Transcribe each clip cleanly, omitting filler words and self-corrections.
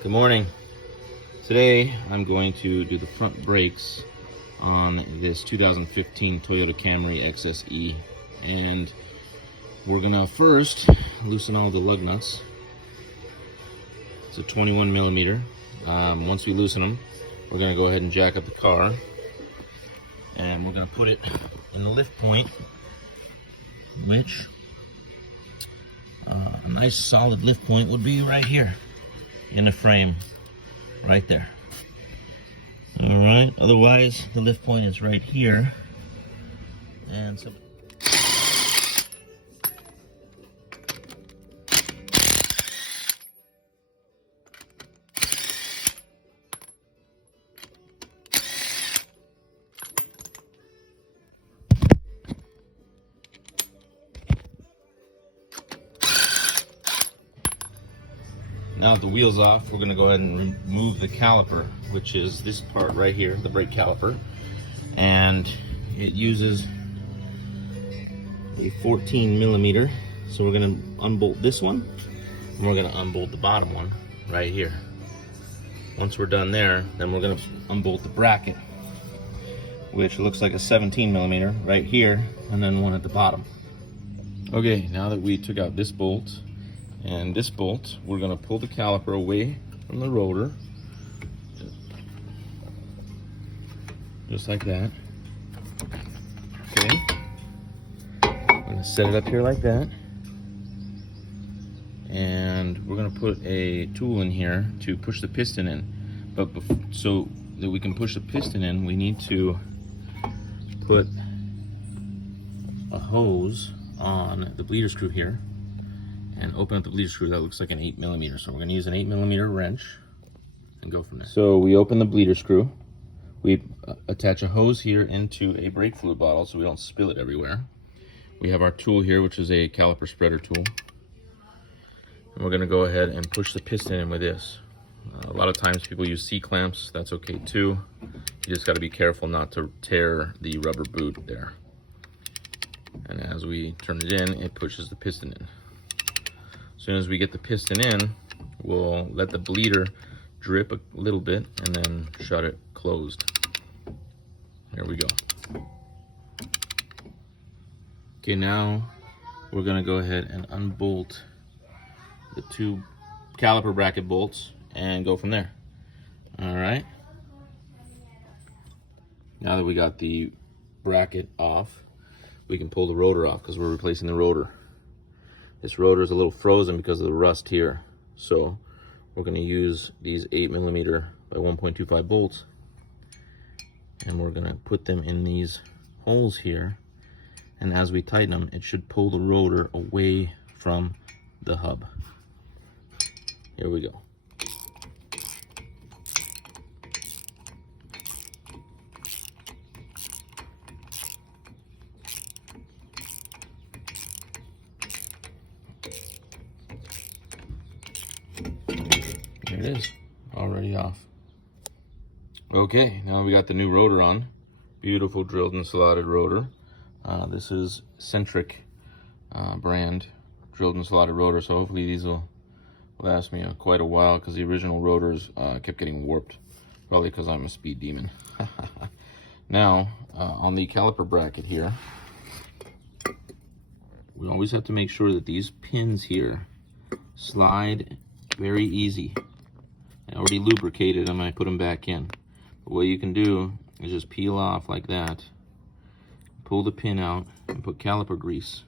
Good morning. Today I'm going to do the front brakes on this 2015 Toyota Camry XSE, and we're gonna first loosen all the lug nuts. It's a 21 millimeter. Once we loosen them, we're gonna go ahead and jack up the car, and we're gonna put it in the lift point, which a nice solid lift point would be right here in the frame, right there. All right, otherwise the lift point is right here. And so now that the wheel's off, we're gonna go ahead and remove the caliper, which is this part right here, the brake caliper. And it uses a 14 millimeter. So we're gonna unbolt this one, and we're gonna unbolt the bottom one right here. Once we're done there, then we're gonna unbolt the bracket, which looks like a 17 millimeter right here, and then one at the bottom. Okay, now that we took out this bolt and this bolt, we're going to pull the caliper away from the rotor, just like that. Okay, I'm going to set it up here like that, and we're going to put a tool in here to push the piston in. But so that we can push the piston in, we need to put a hose on the bleeder screw here and open up the bleeder screw. That looks like an 8 millimeter. So we're going to use an 8 millimeter wrench and go from there. So we open the bleeder screw. We attach a hose here into a brake fluid bottle so we don't spill it everywhere. We have our tool here, which is a caliper spreader tool. And we're going to go ahead and push the piston in with this. A lot of times people use C-clamps. That's okay too. You just got to be careful not to tear the rubber boot there. And as we turn it in, it pushes the piston in. As soon as we get the piston in, we'll let the bleeder drip a little bit and then shut it closed. There we go. Okay, now we're gonna go ahead and unbolt the two caliper bracket bolts and go from there. All right. Now that we got the bracket off, we can pull the rotor off because we're replacing the rotor. This rotor is a little frozen because of the rust here. So we're going to use these 8 millimeter by 1.25 bolts, and we're going to put them in these holes here. And as we tighten them, it should pull the rotor away from the hub. Here we go. There it is, already off. Okay, now we got the new rotor on. Beautiful drilled and slotted rotor. This is Centric brand drilled and slotted rotor, so hopefully these will last me quite a while, because the original rotors kept getting warped, probably because I'm a speed demon. Now, on the caliper bracket here, we always have to make sure that these pins here slide very easy. I already lubricated them, I put them back in. But what you can do is just peel off like that, pull the pin out, and put caliper grease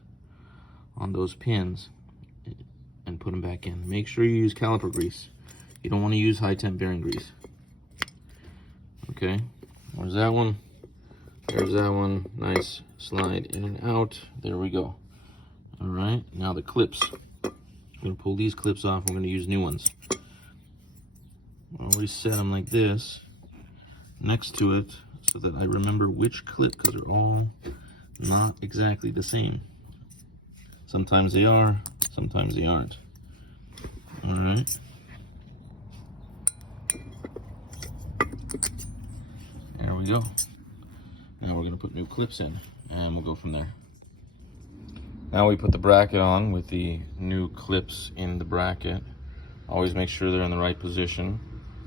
on those pins and put them back in. Make sure you use caliper grease. You don't want to use high temp bearing grease. Okay, there's that one. There's that one. Nice slide in and out. There we go. All right, now the clips. I'm going to pull these clips off. We're going to use new ones. I always set them like this next to it so that I remember which clip, because they're all not exactly the same. Sometimes they are, sometimes they aren't. All right. There we go. Now we're going to put new clips in, and we'll go from there. Now we put the bracket on with the new clips in the bracket. Always make sure they're in the right position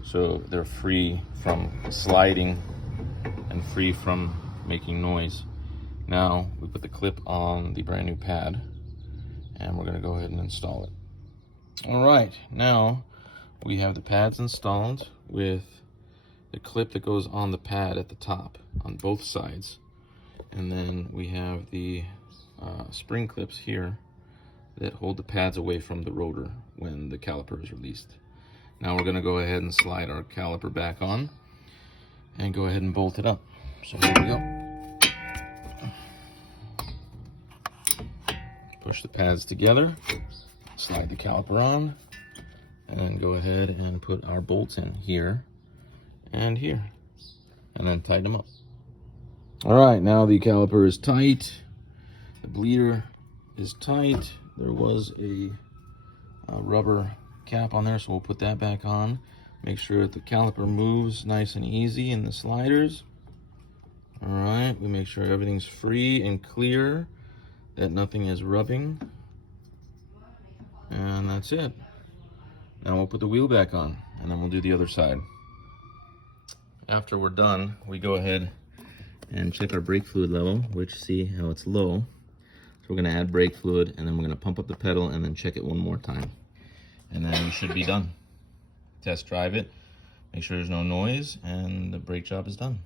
so they're free from sliding and free from making noise. Now we put the clip on the brand new pad and we're going to go ahead and install it. All right, now we have the pads installed with the clip that goes on the pad at the top on both sides, and then we have the spring clips here that hold the pads away from the rotor when the caliper is released. Now we're going to go ahead and slide our caliper back on and go ahead and bolt it up. So here we go. Push the pads together, slide the caliper on, and then go ahead and put our bolts in here and here, and then tighten them up. All right, now the caliper is tight, the bleeder is tight. There was a rubber cap on there, so we'll put that back on. Make sure that the caliper moves nice and easy in the sliders. All right, we make sure everything's free and clear, that nothing is rubbing, and that's it. Now we'll put the wheel back on, and then we'll do the other side. After we're done, we go ahead and check our brake fluid level, which, see how it's low. So we're gonna add brake fluid, and then we're gonna pump up the pedal and then check it one more time. And then we should be done. Test drive it, make sure there's no noise, and the brake job is done.